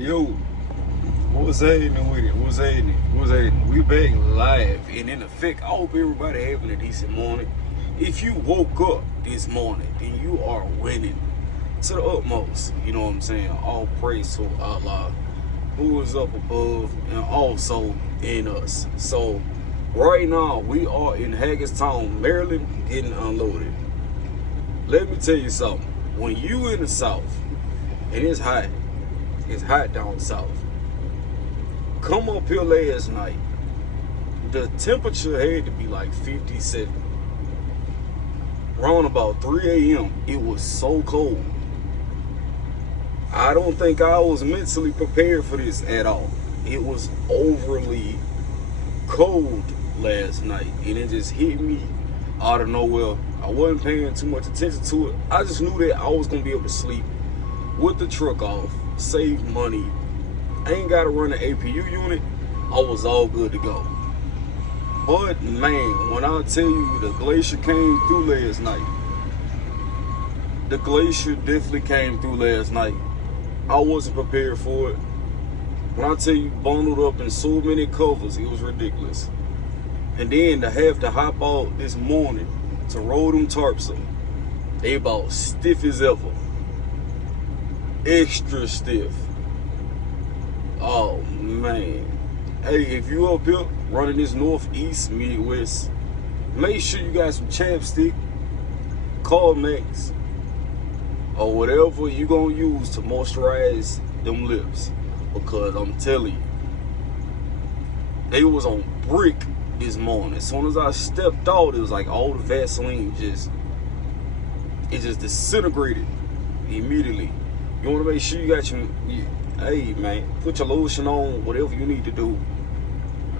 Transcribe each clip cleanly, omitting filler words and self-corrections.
Yo, what's happening with it? What's happening? What's happening? We back live, and in effect, I hope everybody having a decent morning. If you woke up this morning, then you are winning to the utmost. You know what I'm saying? All praise to Allah, who is up above and also in us. So, right now, we are in Hagerstown, Maryland, getting unloaded. Let me tell you something. When you in the South, and it's hot down south. Come up here last night, the temperature had to be like 57. Around about 3 a.m., it was so cold. I don't think I was mentally prepared for this at all. It was overly cold last night, and it just hit me out of nowhere. I wasn't paying too much attention to it. I just knew that I was going to be able to sleep with the truck off, save money. I ain't got to run an APU unit. I was all good to go. But man, when I tell you the glacier came through last night, the glacier definitely came through last night. I wasn't prepared for it. When I tell you bundled up in so many covers, it was ridiculous. And then to have to hop out this morning to roll them tarps up, they about stiff as ever. Extra stiff. Oh man. Hey, if you up here running this northeast Midwest, make sure you got some chapstick, Carmex, or whatever you gonna use to moisturize them lips. Because I'm telling you, they was on brick this morning. As soon as I stepped out, it was like all the Vaseline just disintegrated immediately. You want to make sure you got hey man, put your lotion on, whatever you need to do,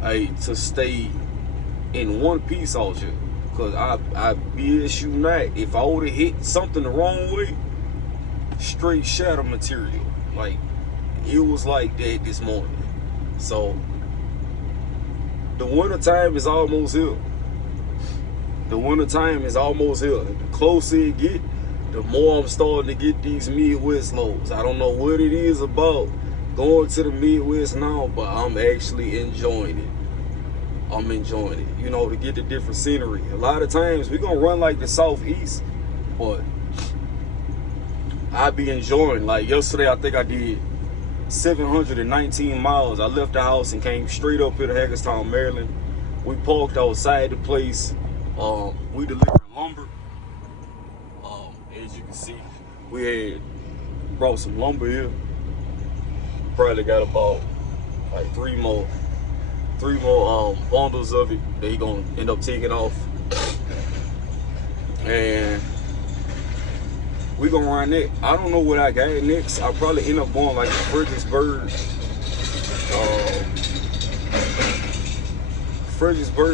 hey, to stay in one piece out here. Cause I BS you not, if I would have hit something the wrong way, straight shadow material. Like, it was like that this morning. So the winter time is almost here. The winter time is almost here. The closer it get, the more I'm starting to get these Midwest lows. I don't know what it is about going to the Midwest now, but I'm actually enjoying it. I'm enjoying it, you know, to get the different scenery. A lot of times we're going to run like the Southeast, but I be enjoying. Like yesterday, I think I did 719 miles. I left the house and came straight up here to Hagerstown, Maryland. We parked outside the place. We delivered lumber. As you can see, we had brought some lumber here. Probably got about like three more bundles of it. They gonna end up taking off, and we gonna run it. I don't know what I got next. I'll probably end up going like Fredericksburg,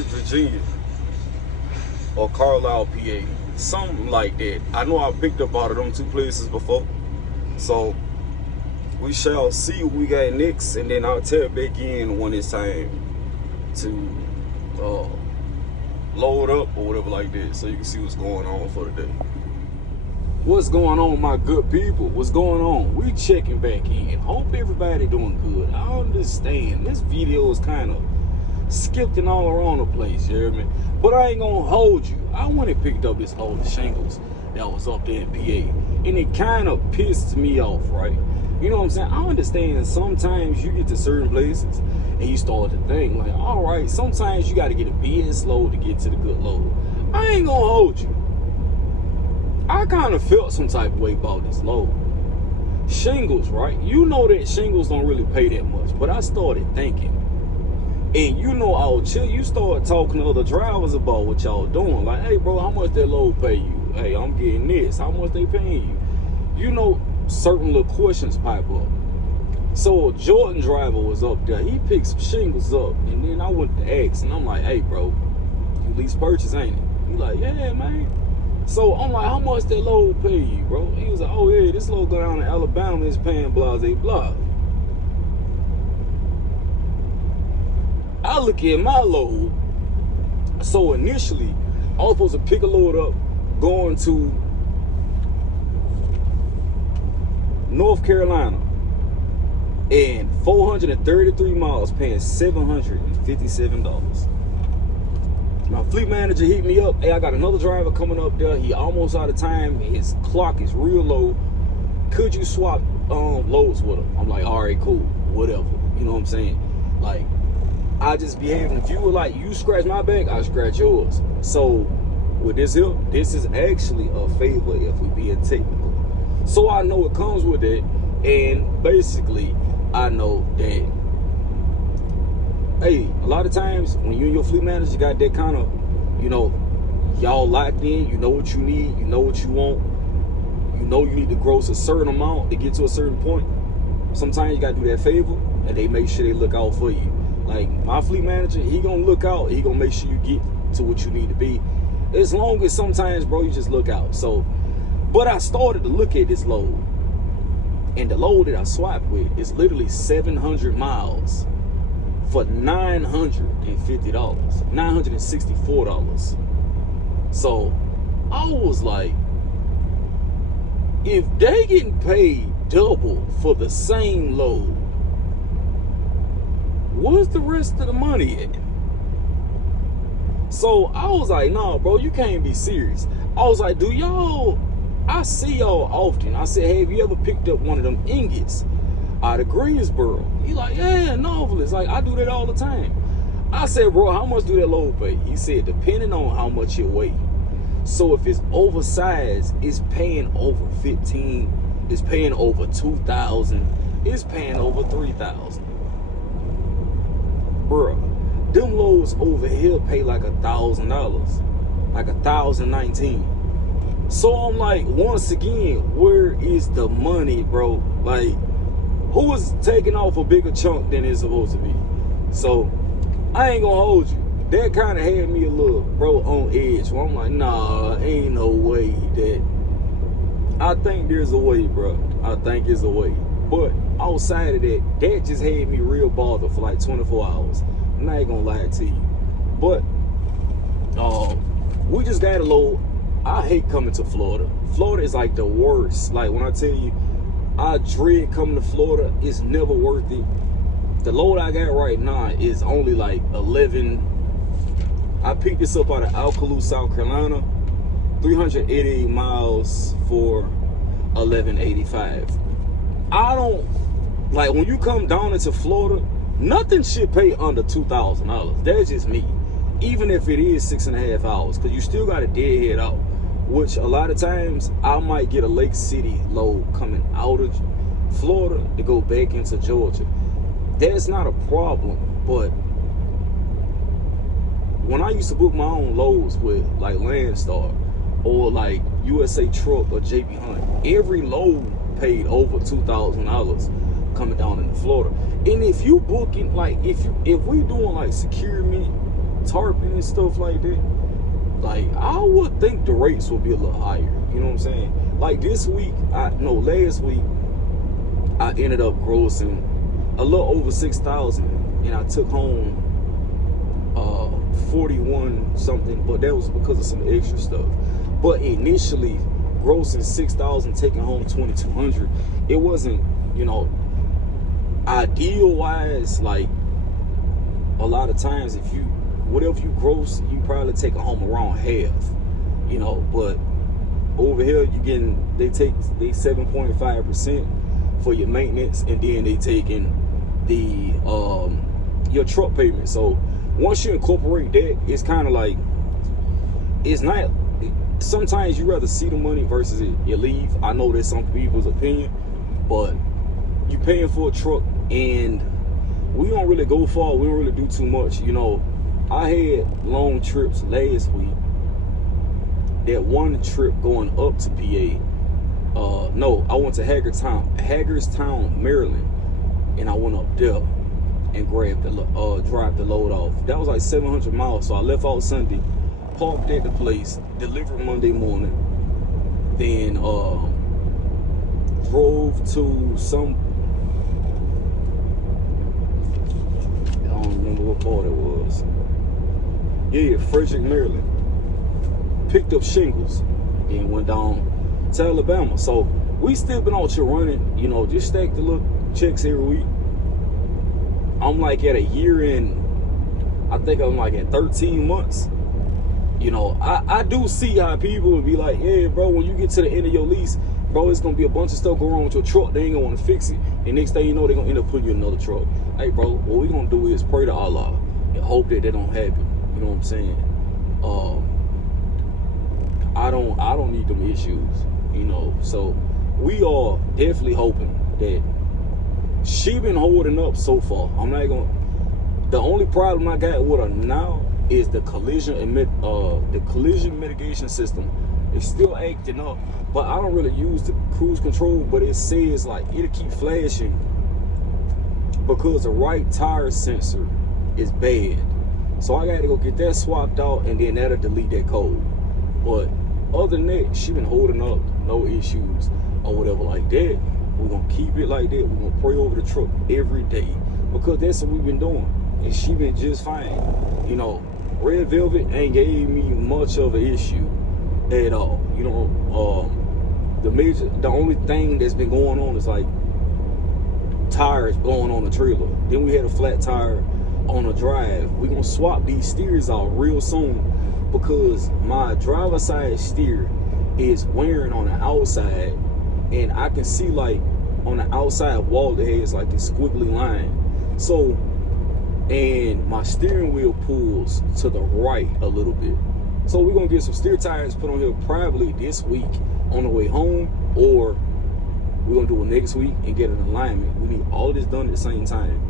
Virginia, or Carlisle, PA. Something like that. I know I picked up out of them two places before. So we shall see what we got next, and then I'll tap back in when it's time to load up or whatever like that, so you can see what's going on for the day. What's going on, my good people? What's going on? We checking back in. Hope everybody doing good. I understand this video is kind of skipped and all around the place, you hear me? But I ain't gonna hold you. I went and picked up this whole shingles that was up there in PA, and it kind of pissed me off, right? You know what I'm saying? I understand sometimes you get to certain places and you start to think like, all right, sometimes you got to get a BS load to get to the good load. I ain't gonna hold you. I kind of felt some type of way about this load. Shingles, right? You know that shingles don't really pay that much, but I started thinking. And you know, I'll chill. You start talking to other drivers about what y'all doing. Like, hey, bro, how much that load pay you? Hey, I'm getting this. How much they paying you? You know, certain little questions pipe up. So a Jordan driver was up there. He picked some shingles up, and then I went to ask, and I'm like, hey, bro, you lease purchase, ain't it? He like, yeah, man. So I'm like, how much that load pay you, bro? He was like, oh yeah, this load go down to Alabama, is paying blah, blah. I look at my load. So initially, I was supposed to pick a load up going to North Carolina. And 433 miles, paying $757. My fleet manager hit me up. Hey, I got another driver coming up there. He almost out of time. His clock is real low. Could you swap loads with him? I'm like, all right, cool, whatever. You know what I'm saying? Like, I just be having, if you were like, you scratch my back, I scratch yours. So with this here, this is actually a favor if we being technical. So I know it comes with it, and basically I know that, hey, a lot of times when you and your fleet manager got that kind of, you know, y'all locked in, you know what you need, you know what you want, you know you need to gross a certain amount to get to a certain point. Sometimes you gotta do that favor, and they make sure they look out for you. Like my fleet manager, he gonna look out, he gonna make sure you get to what you need to be. As long as sometimes, bro, you just look out. So, but I started to look at this load, and the load that I swapped with is literally 700 miles for $950, $964. So I was like, if they getting paid double for the same load, where's the rest of the money at? So I was like, nah, bro, you can't be serious. I was like, do y'all, I see y'all often. I said, hey, have you ever picked up one of them ingots out of Greensboro? He like, yeah, novelist. Like, I do that all the time. I said, bro, how much do that load pay? He said, depending on how much it weighs. So if it's oversized, it's paying over 15, it's paying over 2,000, it's paying over 3,000. Bruh, them loads over here pay like $1,000, like $1,019. So I'm like, once again, where is the money, bro? Like, who is taking off a bigger chunk than it's supposed to be? So I ain't gonna hold you. That kind of had me a little, bro, on edge. Where I'm like, nah, ain't no way that. I think there's a way, bro. I think there's a way. But outside of that, that just had me real bothered for like 24 hours. I'm not gonna lie to you. But we just got a load. I hate coming to Florida. Florida is like the worst. Like when I tell you, I dread coming to Florida. It's never worth it. The load I got right now is only like 11. I picked this up out of Alcaloo, South Carolina. 388 miles for $11.85. I don't, like when you come down into Florida, nothing should pay under $2,000. That's just me. Even if it is 6.5 hours, because you still got a deadhead out, which a lot of times I might get a Lake City load coming out of Florida to go back into Georgia. That's not a problem. But when I used to book my own loads with like Landstar or like USA Truck or JB Hunt, every load paid over $2,000 coming down into Florida. And if you booking, like if we doing like security, tarping and stuff like that, like I would think the rates will be a little higher. You know what I'm saying? Like this week, last week, I ended up grossing a little over 6,000, and I took home 41 something, but that was because of some extra stuff. But initially, grossing 6,000, taking home 2,200, it wasn't, you know, ideal wise. Like a lot of times, if you whatever you gross, you probably take it home around half, you know. But over here, you getting they 7.5% for your maintenance, and then they taking the your truck payment. So once you incorporate that, it's kind of like, it's not, sometimes you rather see the money versus you leave. I know that's some people's opinion, but you paying for a truck, and we don't really go far, we don't really do too much. You know, I had long trips last week. That one trip going up to PA, I went to Hagerstown, Maryland, and I went up there and grabbed dropped the load off. That was like 700 miles. So I left out Sunday, parked at the place, delivered Monday morning, then drove to some, I don't remember what part it was. Yeah, Frederick, Maryland. Picked up shingles and went down to Alabama. So we still been out here running, you know, just stacked a little checks every week. I'm like at a year and I think I'm like at 13 months. You know, I do see how people would be like, yeah, bro, when you get to the end of your lease, bro, it's gonna be a bunch of stuff going wrong with your truck. They ain't gonna want to fix it. And next thing you know, they're gonna end up putting you in another truck. Hey, bro, what we gonna do is pray to Allah and hope that don't happen. You know what I'm saying? I don't need them issues. You know, so we are definitely hoping that she been holding up so far. I'm not gonna. The only problem I got with her now is the collision mitigation system. It's still acting up, but I don't really use the cruise control. But it says like it'll keep flashing because the right tire sensor is bad. So I got to go get that swapped out, and then that'll delete that code. But other than that, she been holding up, no issues or whatever like that. We're gonna keep it like that. We're gonna pray over the truck every day because that's what we've been doing, and she been just fine. You know, Red Velvet ain't gave me much of an issue at all. You know, the only thing that's been going on is like tires blowing on the trailer. Then we had a flat tire on the drive. We're gonna swap these steers out real soon because my driver's side steer is wearing on the outside, and I can see like on the outside wall that has like this squiggly line. So, and my steering wheel pulls to the right a little bit. So we're gonna get some steer tires put on here probably this week on the way home, or we're gonna do it next week and get an alignment. We need all of this done at the same time.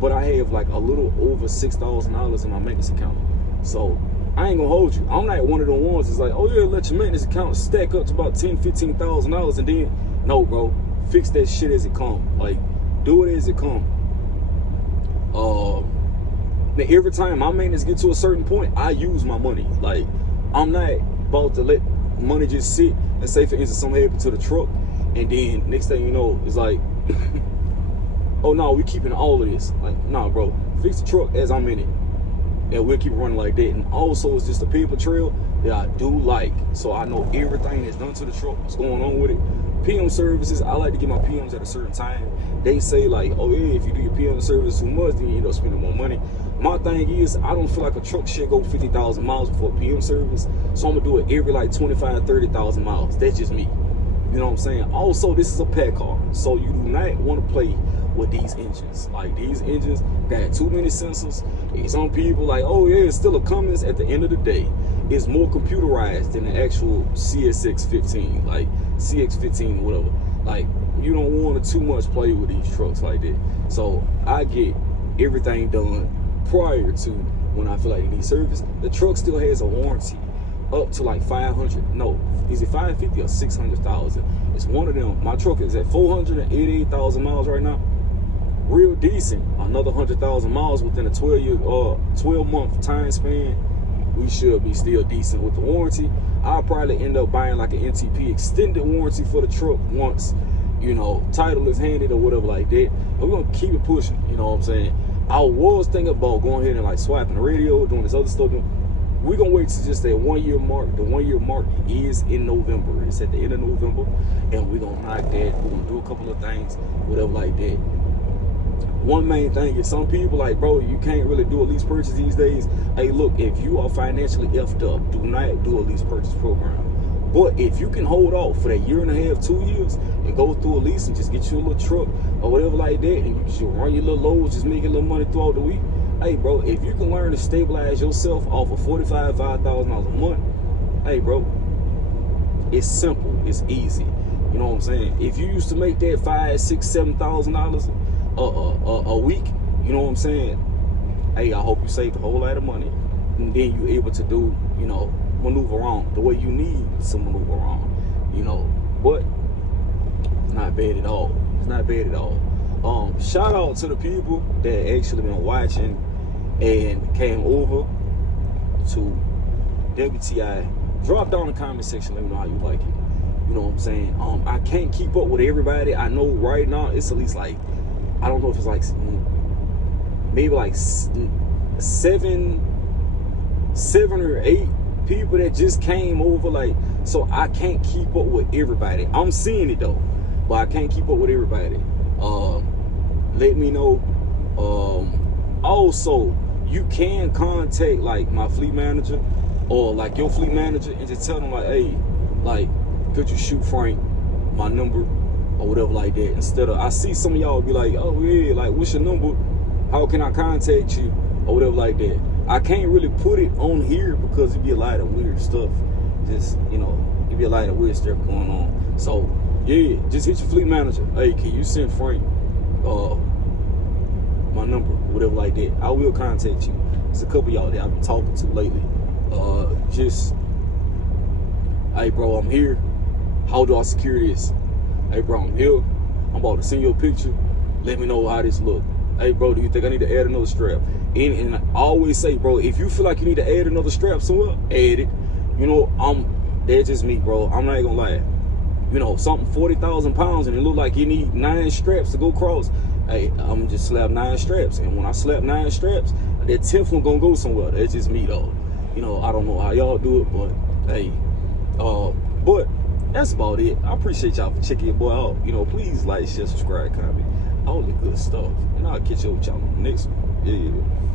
But I have like a little over $6,000 in my maintenance account. So I ain't gonna hold you. I'm not one of the ones that's like, oh yeah, let your maintenance account stack up to about $10,000, $15,000, and then no, bro, fix that shit as it come. Like, do it as it come. Now every time my maintenance get to a certain point, I use my money. Like, I'm not about to let money just sit and say, for instance, something happened to the truck, and then next thing you know, it's like, oh no, we keeping all of this. Like, nah, bro, fix the truck as I'm in it, and we'll keep it running like that. And also, it's just a paper trail that I do like, so I know everything that's done to the truck, what's going on with it. PM services, I like to get my PMs at a certain time. They say like, oh yeah, if you do your PM service too much, then you end up spending more money. My thing is, I don't feel like a truck should go 50,000 miles before PM service, so I'm gonna do it every like 25, 30,000 miles. That's just me. You know what I'm saying? Also, this is a pet car, so you do not want to play with these engines. Like, these engines got too many sensors. And some people like, oh yeah, it's still a Cummins. At the end of the day, it's more computerized than the actual CSX-15, like CX-15 or whatever. Like, you don't want to too much play with these trucks like that. So I get everything done prior to when I feel like it needs service. The truck still has a warranty up to like 500. No, is it 550 or 600,000? It's one of them. My truck is at 488,000 miles right now. Real decent. Another 100,000 miles within a 12-month time span. We should be still decent with the warranty. I'll probably end up buying like an NTP extended warranty for the truck once, you know, title is handed or whatever like that. And we're gonna keep it pushing. You know what I'm saying? I was thinking about going ahead and like swapping the radio, doing this other stuff. We're gonna wait to just that 1 year mark. The 1 year mark is in November. It's at the end of November, and we're gonna knock that. We're gonna do a couple of things, whatever like that. One main thing is some people like, bro, you can't really do a lease purchase these days. Hey, look, if you are financially effed up, do not do a lease purchase program. But if you can hold off for that year and a half, 2 years, and go through a lease and just get you a little truck or whatever like that, and you just run your little loads, just making a little money throughout the week. Hey, bro, if you can learn to stabilize yourself off of $5,000 a month, hey, bro, it's simple, it's easy. You know what I'm saying? If you used to make that $5,000, $6,000, $7,000 a week, you know what I'm saying? Hey, I hope you saved a whole lot of money, and then you're able to do, you know, maneuver around the way you need to maneuver around, you know. But it's not bad at all. It's not bad at all. Shout out to the people that actually been watching and came over to WTI. Drop down in the comment section, let me know how you like it. You know what I'm saying? I can't keep up with everybody. I know right now it's at least like, I don't know if it's like maybe like seven or eight people that just came over. Like, so I can't keep up with everybody. I'm seeing it though, but I can't keep up with everybody. let me know. Also, you can contact like my fleet manager or like your fleet manager and just tell them like, hey, like, could you shoot Frank my number or whatever like that. Instead of, I see some of y'all be like, oh yeah, like, what's your number? How can I contact you or whatever like that. I can't really put it on here because it'd be a lot of weird stuff. Just, you know, it'd be a lot of weird stuff going on. So yeah, just hit your fleet manager. Hey, can you send Frank my number, whatever like that. I will contact you. There's a couple of y'all that I've been talking to lately. Just, hey bro, I'm here. How do I secure this? Hey bro, I'm here. I'm about to send you a picture. Let me know how this look. Hey bro, do you think I need to add another strap? And I always say, bro, if you feel like you need to add another strap somewhere, add it. You know, that's just me, bro. I'm not gonna lie. You know, something 40,000 pounds and it look like you need 9 straps to go across. Hey, I'm just slap 9 straps. And when I slap 9 straps, that 10th one gonna go somewhere. That's just me though. You know, I don't know how y'all do it, but hey, but that's about it. I appreciate y'all for checking your boy out. You know, please like, share, subscribe, comment, all the good stuff. And I'll catch you with y'all on the next one. Yeah.